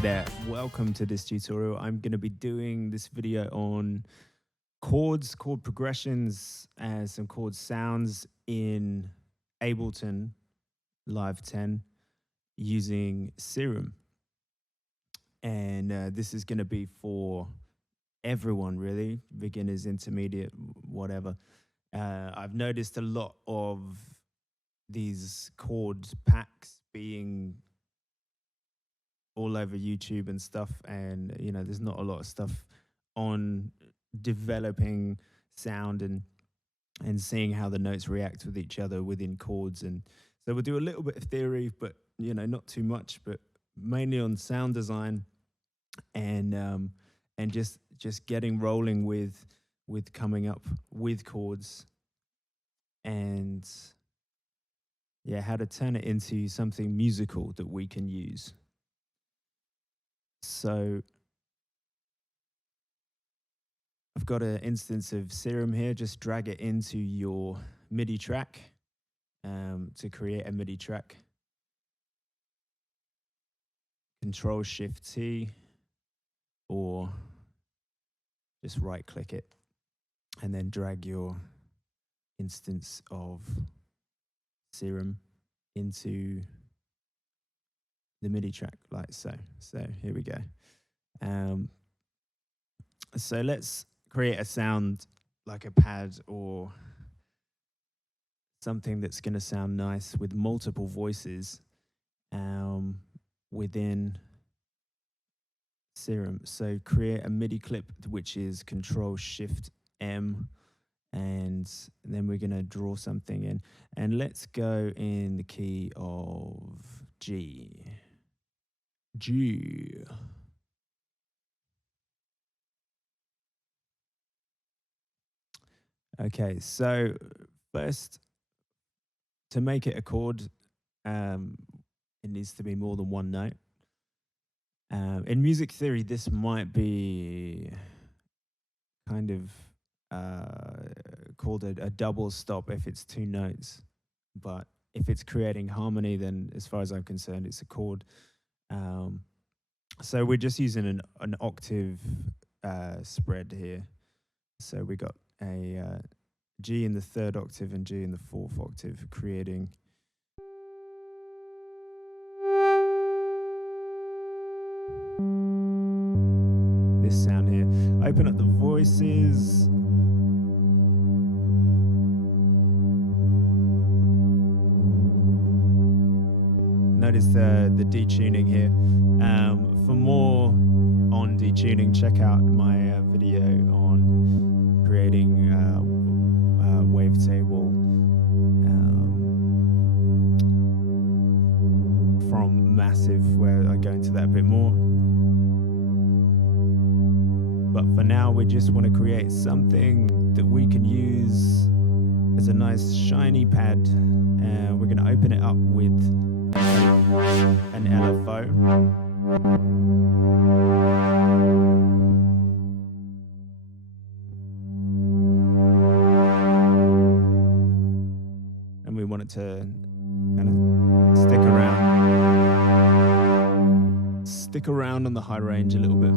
there, welcome to this tutorial. I'm going to be doing this video on chords, chord progressions, and some chord sounds in Ableton Live 10 using Serum. And this is going to be for everyone, really, beginners, intermediate, whatever. I've noticed a lot of these chord packs being all over YouTube and stuff, and there's not a lot of stuff on developing sound and seeing how the notes react with each other within chords. And so we'll do a little bit of theory, but not too much, but mainly on sound design and just getting rolling with coming up with chords and how to turn it into something musical that we can use. So I've got an instance of Serum here. Just drag it into your MIDI track to create a MIDI track. Control-Shift-T, or just right-click it and then drag your instance of Serum into the MIDI track like so. So here we go. So let's create a sound like a pad or something that's going to sound nice with multiple voices within Serum. So create a MIDI clip, which is Control-Shift-M, and then we're going to draw something in. And let's go in the key of G. G. Okay, so first, to make it a chord, it needs to be more than one note. In music theory, this might be kind of called a double stop if it's two notes. But if it's creating harmony, then as far as I'm concerned, it's a chord. So we're just using an octave spread here. So we got a G in the third octave and G in the fourth octave, creating this sound here. Open up the voices. Notice the detuning here. For more on detuning, check out my video on creating wavetable from Massive, where I go into that a bit more. But for now, we just want to create something that we can use as a nice shiny pad. We're going to open it up with an LFO. And we want it to kind of stick around on the high range a little bit.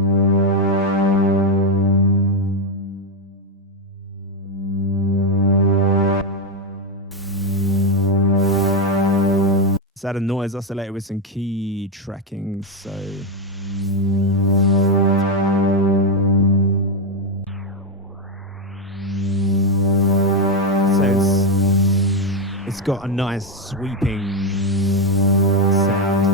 Add a noise oscillator with some key tracking. So it's got a nice sweeping sound.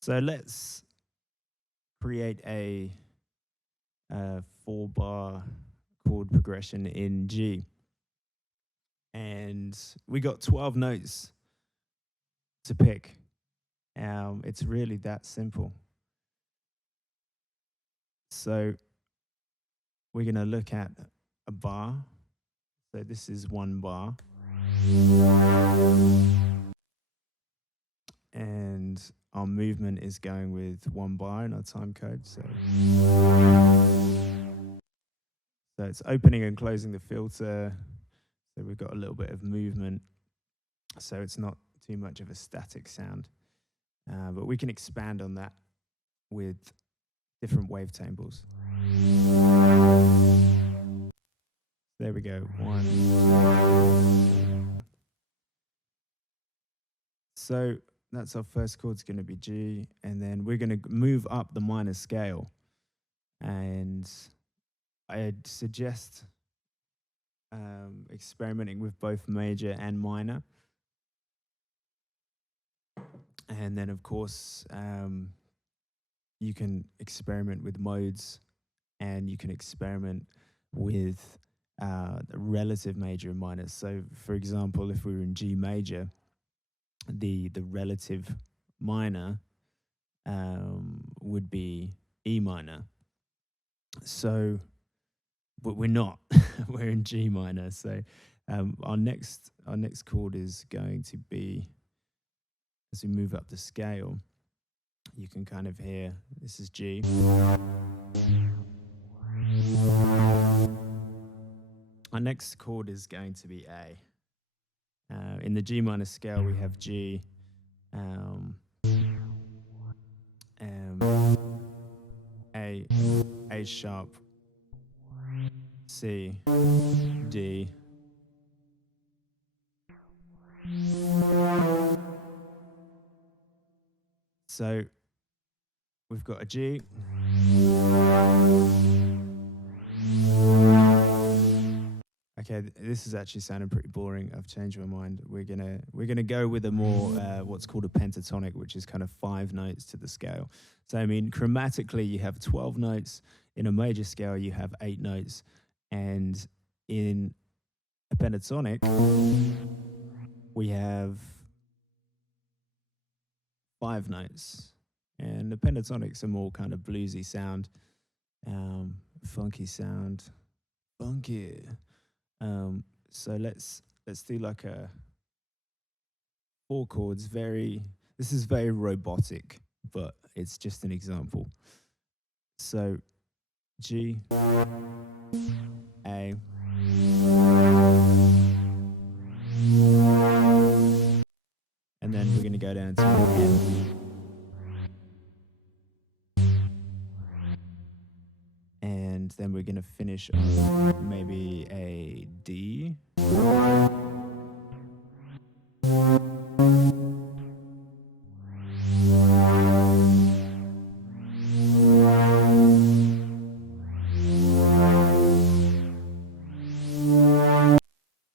So let's create a 4-bar chord progression in G. And we got 12 notes to pick. It's really that simple. So we're going to look at a bar. So this is 1 bar. And our movement is going with 1 bar in our time code. So it's opening and closing the filter. So we've got a little bit of movement. So it's not too much of a static sound. But we can expand on that with different wavetables. There we go. 1. So that's our first chord's going to be G, and then we're going to move up the minor scale. And I'd suggest experimenting with both major and minor. And then, of course, you can experiment with modes, and you can experiment with the relative major and minor. So, for example, if we were in G major, the relative minor would be E minor. So, but we're not. We're in G minor. So, our next chord is going to be, as we move up the scale, you can kind of hear this is G. Our next chord is going to be A. In the G minor scale, we have G, A sharp, C, D. So we've got a G. Okay, this is actually sounding pretty boring. I've changed my mind. We're gonna go with a more what's called a pentatonic, which is kind of 5 notes to the scale. So I mean, chromatically, you have 12 notes. In a major scale, you have 8 notes, and in a pentatonic, we have 5 notes. And the pentatonics are more kind of bluesy sound, funky sound, funky. So let's do like a 4 chords. This is very robotic, but it's just an example. So G, A, and then we're going to go down to N. And then we're going to finish on maybe a D.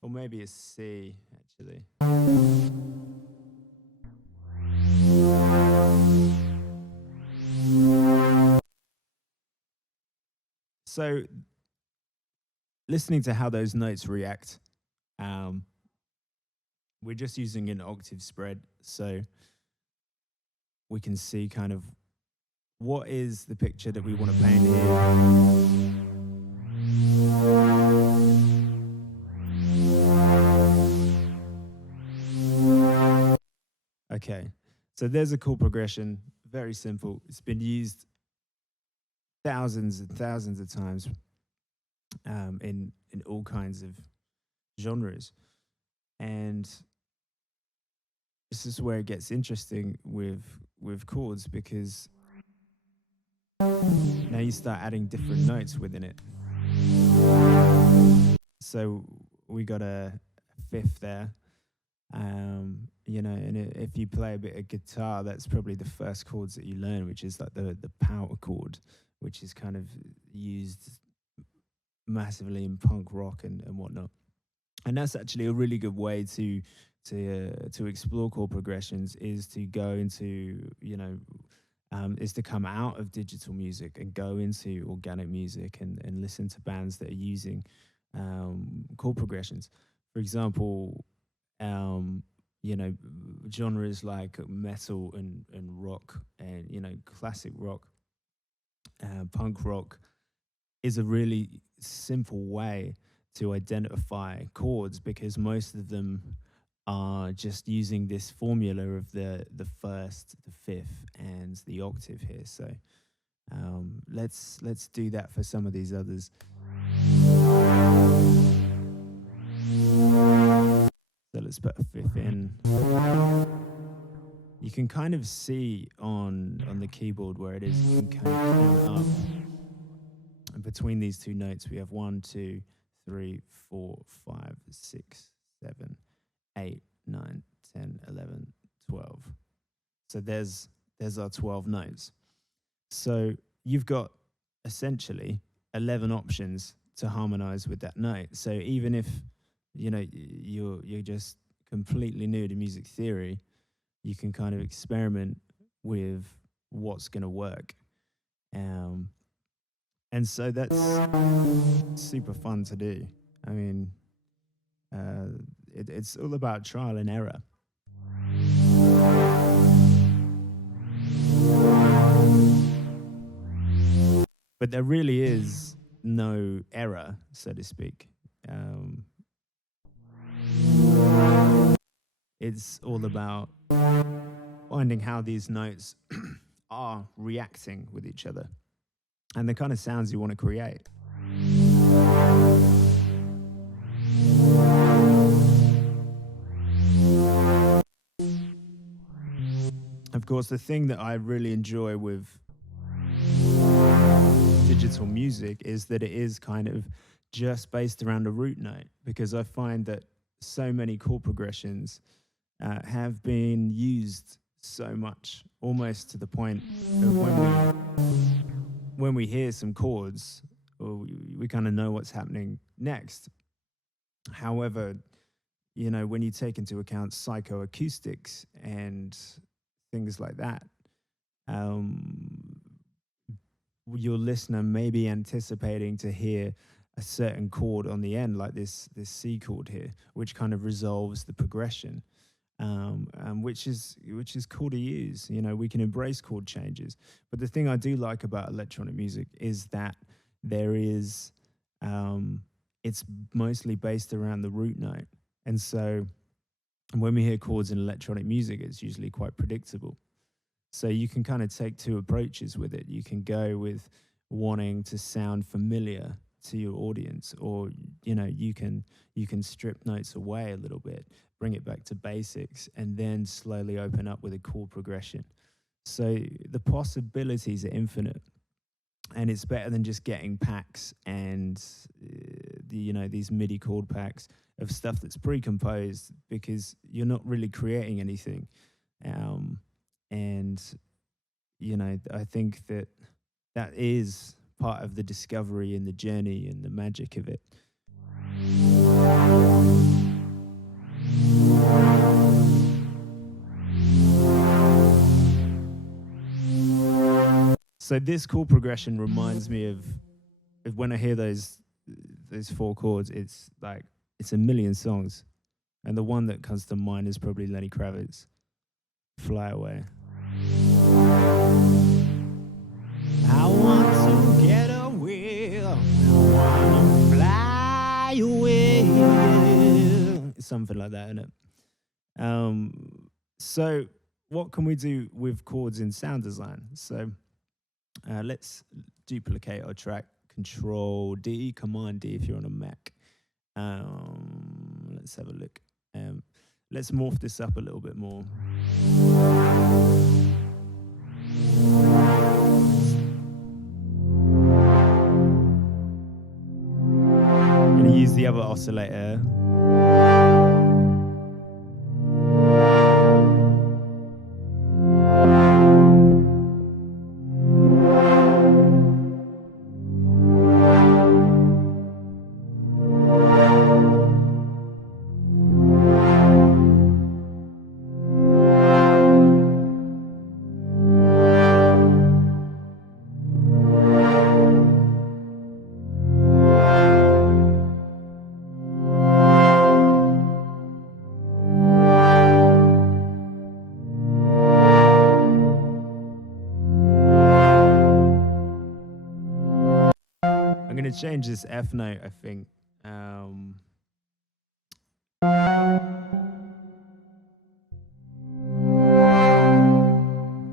Or maybe a C, actually. So listening to how those notes react, we're just using an octave spread, so we can see kind of what is the picture that we want to paint here. Okay, so there's a chord progression, very simple. It's been used thousands and thousands of times in all kinds of genres. And this is where it gets interesting with chords, because now you start adding different notes within it. So we got a 5th there. You know, and if you play a bit of guitar, that's probably the first chords that you learn, which is like the power chord, which is kind of used massively in punk rock and whatnot. And that's actually a really good way to explore chord progressions, is to go into, you know, is to come out of digital music and go into organic music and listen to bands that are using chord progressions. For example, you know, genres like metal and rock and, you know, classic rock, punk rock is a really simple way to identify chords, because most of them are just using this formula of the first, the fifth, and the octave here. So let's do that for some of these others. So let's put a fifth in. You can kind of see on the keyboard where it is. You can kind of count up. And between these two notes, we have 1, 2, 3, 4, 5, 6, 7, 8, 9, 10, 11, 12. So there's our 12 notes. So you've got essentially 11 options to harmonize with that note. So even if you're just completely new to music theory, you can kind of experiment with what's going to work. And so that's super fun to do. I mean, it's all about trial and error. But there really is no error, so to speak. It's all about finding how these notes are reacting with each other and the kind of sounds you want to create. Of course, the thing that I really enjoy with digital music is that it is kind of just based around a root note, because I find that so many chord progressions have been used so much, almost to the point of when we hear some chords, we kind of know what's happening next. However, when you take into account psychoacoustics and things like that, your listener may be anticipating to hear a certain chord on the end, like this C chord here, which kind of resolves the progression, which is cool to use. We can embrace chord changes. But the thing I do like about electronic music is that there is, it's mostly based around the root note. And so when we hear chords in electronic music, it's usually quite predictable. So you can kind of take two approaches with it. You can go with wanting to sound familiar to your audience, or you can strip notes away a little bit, bring it back to basics, and then slowly open up with a chord progression. So the possibilities are infinite, and it's better than just getting packs and these MIDI chord packs of stuff that's pre-composed, because you're not really creating anything. And I think that is part of the discovery and the journey and the magic of it. So this chord progression reminds me of when I hear those four chords, it's like it's a million songs, and the one that comes to mind is probably Lenny Kravitz, "Fly Away." I want to get away, I want to fly away. It's something like that, isn't it? So what can we do with chords in sound design? So let's duplicate our track. Control D, Command D if you're on a Mac. Let's have a look. Let's morph this up a little bit more. I'm going to use the other oscillator. I'm going to change this F note, I think, Um,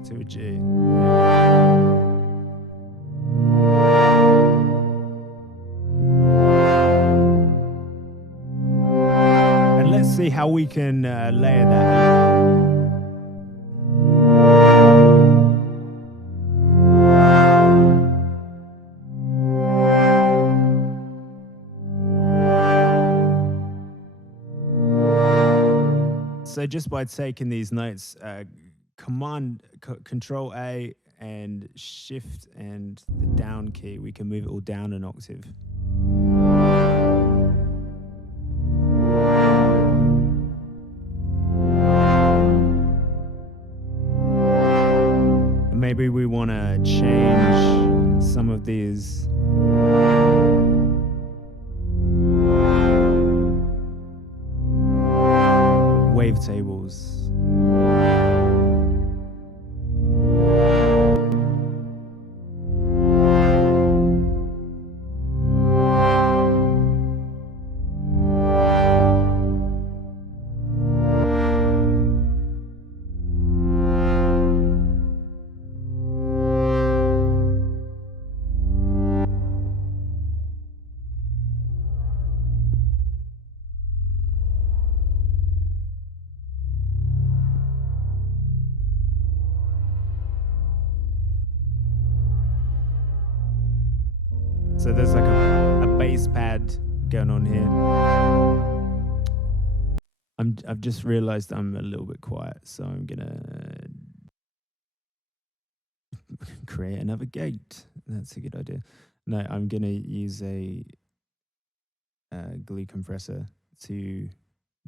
to a G. And let's see how we can layer that. So just by taking these notes, Control A and Shift and the down key, we can move it all down an octave. And maybe we want to change some of these wavetables. So there's like a bass pad going on here. I've just realized I'm a little bit quiet, so I'm gonna create another gate. That's a good idea. No, I'm gonna use a glue compressor to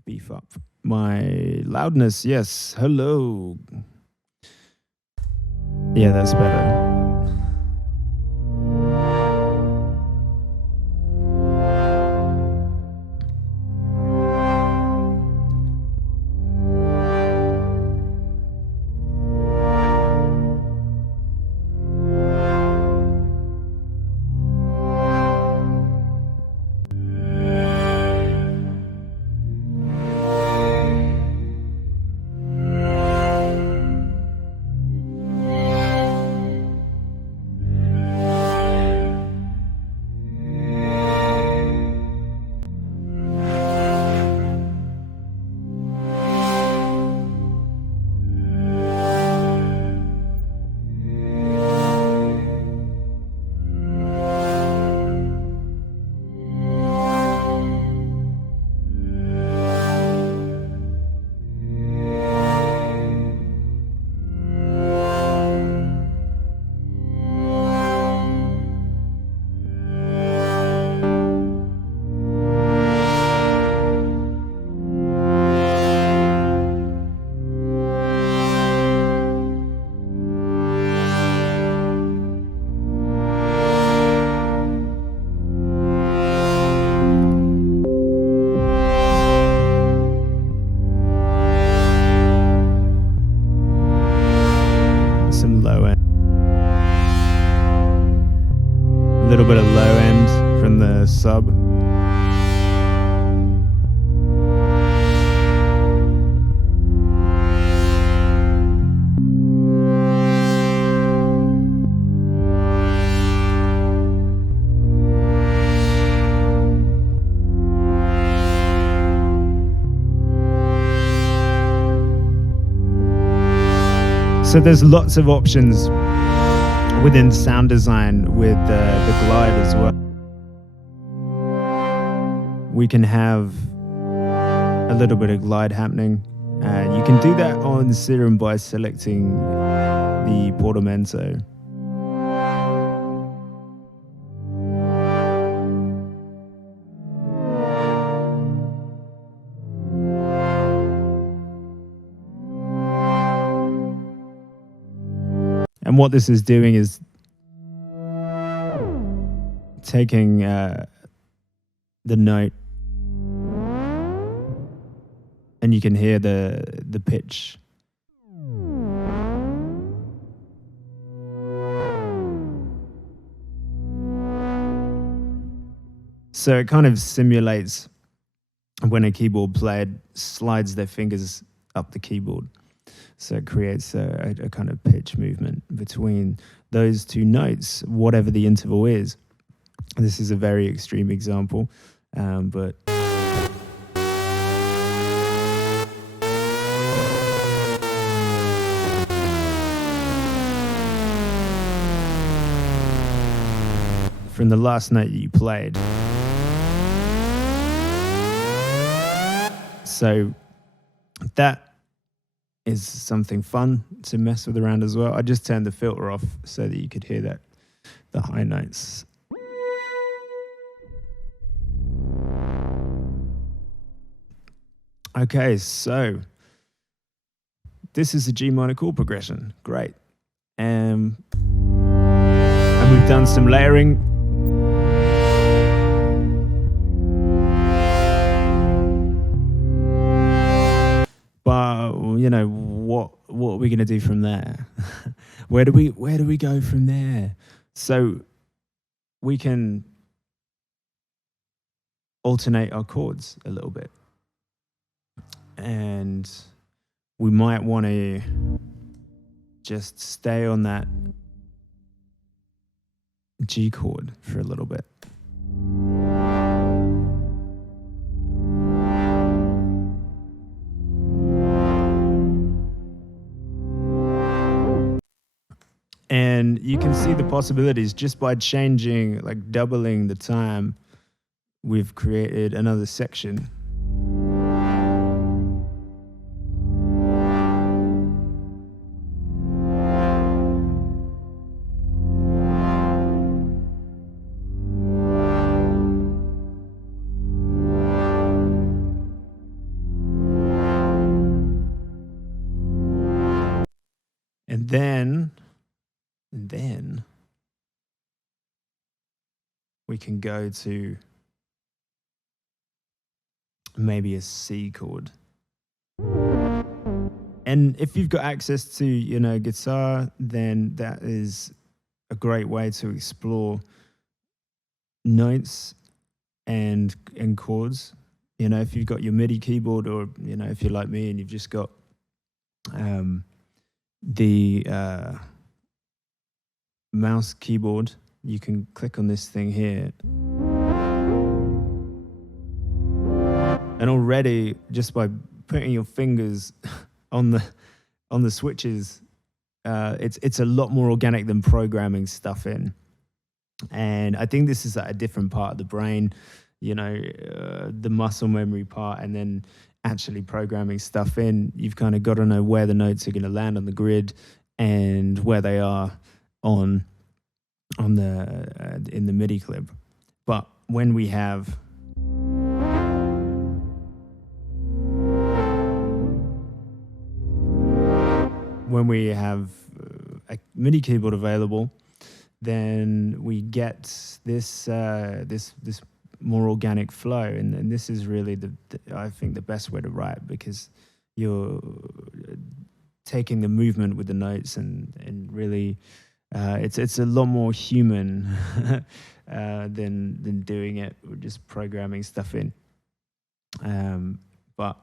beef up my loudness. Yes, hello. Yeah, that's better. A little bit of low end from the sub. So there's lots of options within sound design with the glide as well. We can have a little bit of glide happening. You can do that on Serum by selecting the portamento. And what this is doing is taking the note, and you can hear the pitch. So it kind of simulates when a keyboard player slides their fingers up the keyboard. So it creates a kind of pitch movement between those two notes, whatever the interval is. This is a very extreme example, but from the last note that you played. So that is something fun to mess with around as well. I just turned the filter off so that you could hear that, the high notes. Okay, so this is a G minor chord progression. Great. And we've done some layering. But you know, what are we going to do from there? where do we go from there? So we can alternate our chords a little bit, and we might want to just stay on that G chord for a little bit. And you can see the possibilities just by changing, like doubling the time. We've created another section. And then we can go to maybe a C chord. And if you've got access to, you know, guitar, then that is a great way to explore notes and chords. You know, if you've got your MIDI keyboard, or, you know, if you're like me and you've just got the mouse keyboard, you can click on this thing here. And already, just by putting your fingers on the switches, it's a lot more organic than programming stuff in. And I think this is at a different part of the brain, you know, the muscle memory part, and then actually programming stuff in. You've kind of got to know where the notes are going to land on the grid and where they are on the in the MIDI clip. But when we have a MIDI keyboard available, then we get this this more organic flow, and this is really I think the best way to write, because you're taking the movement with the notes and really it's a lot more human than doing it or just programming stuff in. But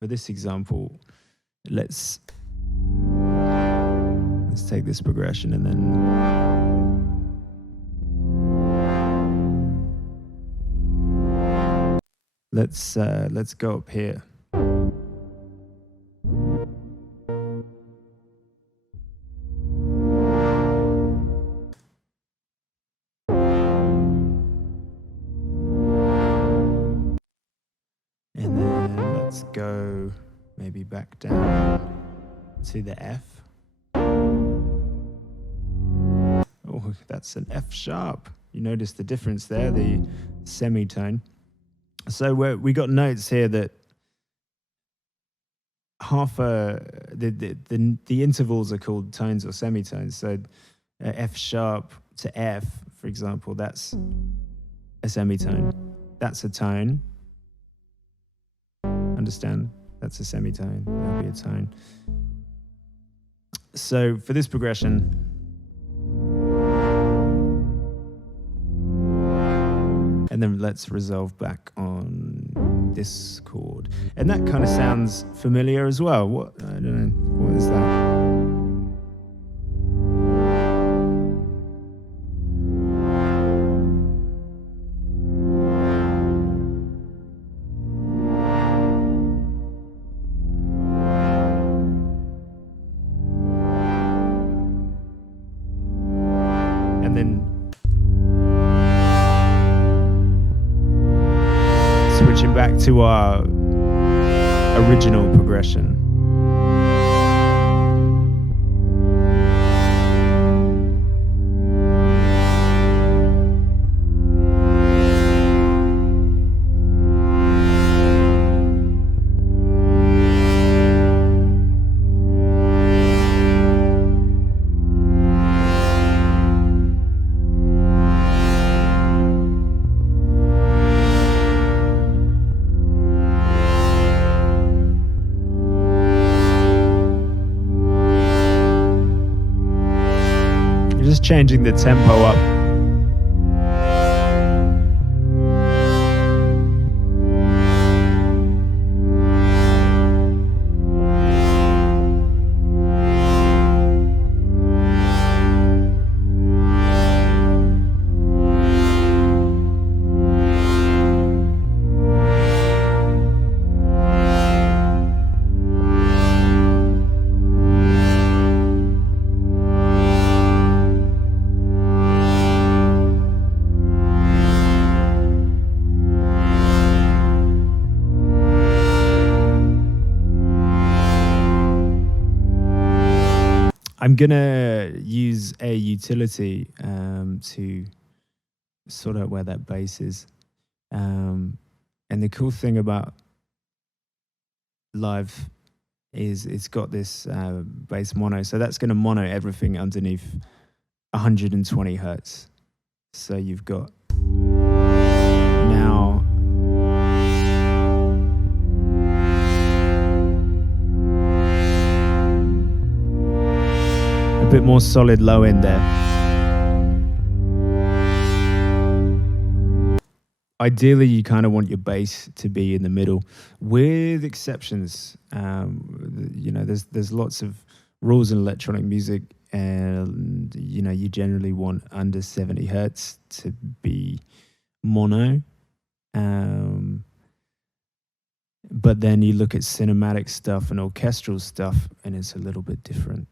for this example, let's take this progression and then let's go up here. And then let's go maybe back down to the F. Oh, that's an F sharp. You notice the difference there, the semitone. So we got notes here that the intervals are called tones or semitones. So F sharp to F, for example, that's a semitone. That's a tone. Understand? That's a semitone. That'll be a tone. So for this progression, and And then let's resolve back on this chord. And that kind of sounds familiar as well. What, I don't know, what is that? And then switching back to our original progression. Just changing the tempo up. I'm gonna use a utility to sort out where that bass is. And the cool thing about Live is it's got this bass mono. So that's gonna mono everything underneath 120 hertz. So you've got now a bit more solid low end there. Ideally, you kind of want your bass to be in the middle, with exceptions. You know, there's lots of rules in electronic music, and you know, you generally want under 70 hertz to be mono. But then you look at cinematic stuff and orchestral stuff, and it's a little bit different.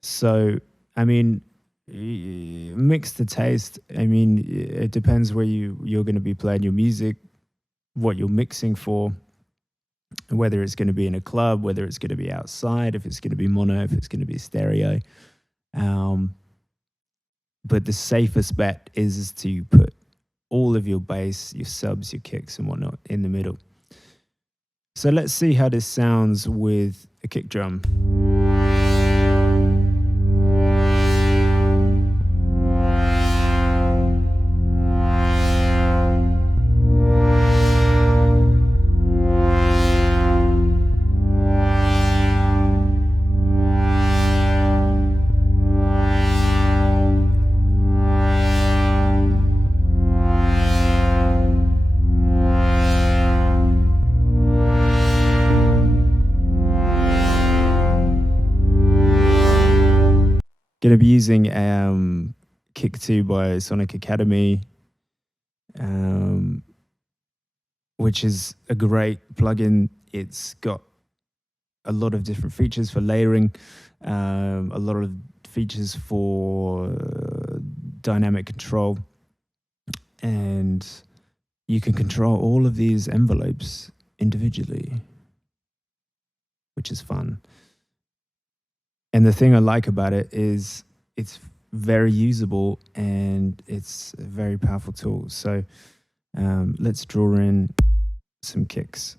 So, I mean, mix the taste. I mean, it depends where you're going to be playing your music, what you're mixing for, whether it's going to be in a club, whether it's going to be outside, if it's going to be mono, if it's going to be stereo. But the safest bet is to put all of your bass, your subs, your kicks and whatnot in the middle. So let's see how this sounds with a kick drum. Going to be using Kick 2 by Sonic Academy, which is a great plugin. It's got a lot of different features for layering, a lot of features for dynamic control, and you can control all of these envelopes individually, which is fun. And the thing I like about it is it's very usable and it's a very powerful tool. So let's draw in some kicks.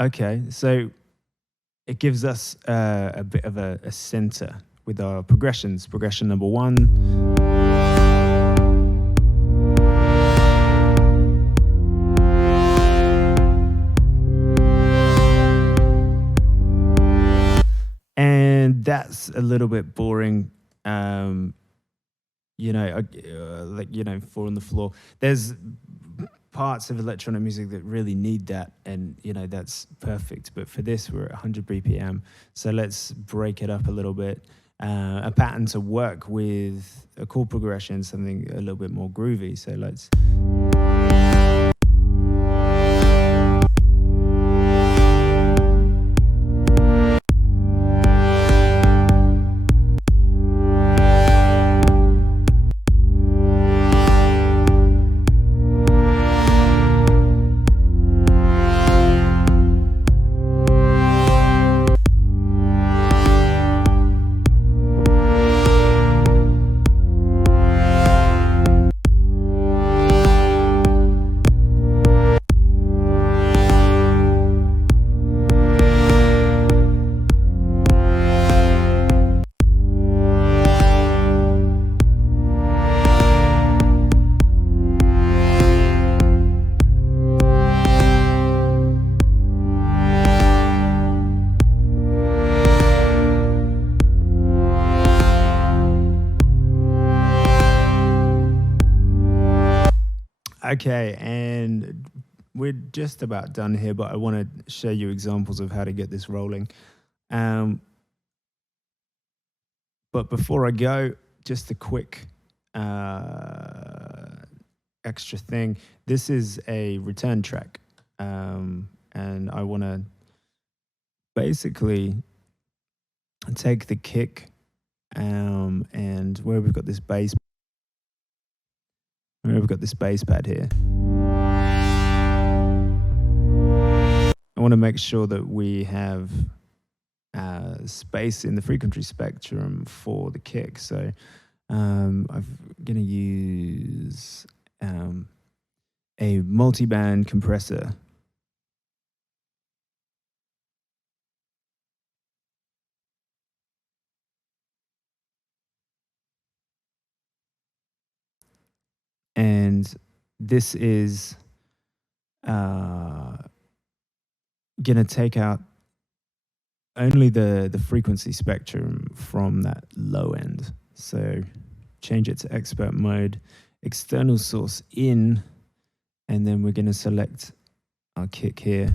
Okay, so it gives us a bit of a center with our progressions. Progression number 1. And that's a little bit boring. Like, 4 on the floor. There's parts of electronic music that really need that, and that's perfect. But for this, we're at 100 BPM, so let's break it up a little bit. A pattern to work with, a chord progression, something a little bit more groovy. So let's. Okay, and we're just about done here, but I want to show you examples of how to get this rolling. But before I go, just a quick extra thing. This is a return track, and I want to basically take the kick and where we've got this bass pad here. I want to make sure that we have space in the frequency spectrum for the kick. So I'm going to use a multi-band compressor. And this is going to take out only the frequency spectrum from that low end. So change it to expert mode, external source in, and then we're going to select our kick here.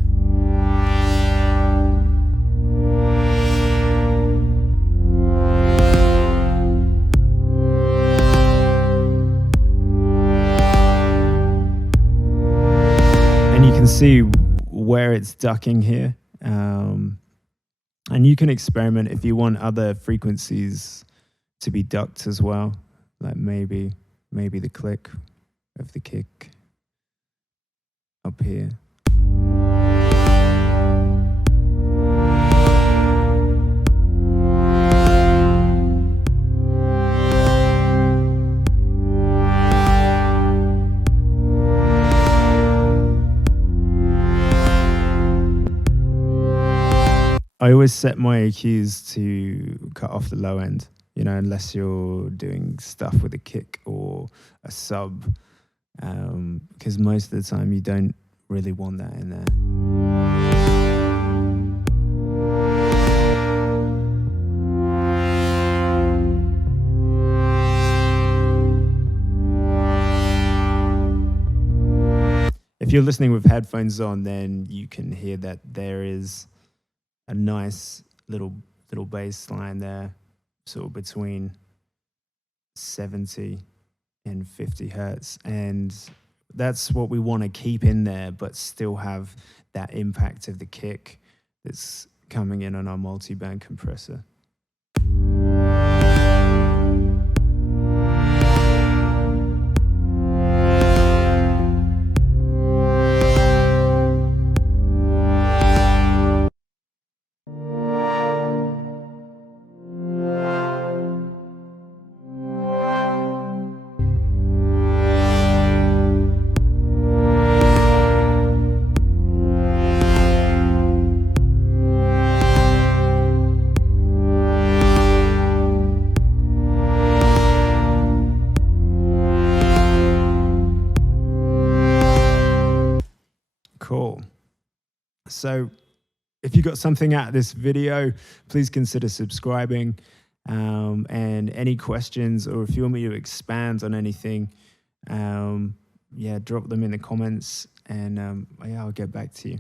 And you can see where it's ducking here. And you can experiment if you want other frequencies to be ducked as well, like maybe the click of the kick up here. I always set my EQs to cut off the low end, unless you're doing stuff with a kick or a sub, because most of the time you don't really want that in there. If you're listening with headphones on, then you can hear that there is a nice little bass line there, sort of between 70 and 50 hertz. And that's what we want to keep in there, but still have that impact of the kick that's coming in on our multi-band compressor. So if you got something out of this video, please consider subscribing. And any questions, or if you want me to expand on anything, yeah, drop them in the comments, and yeah, I'll get back to you.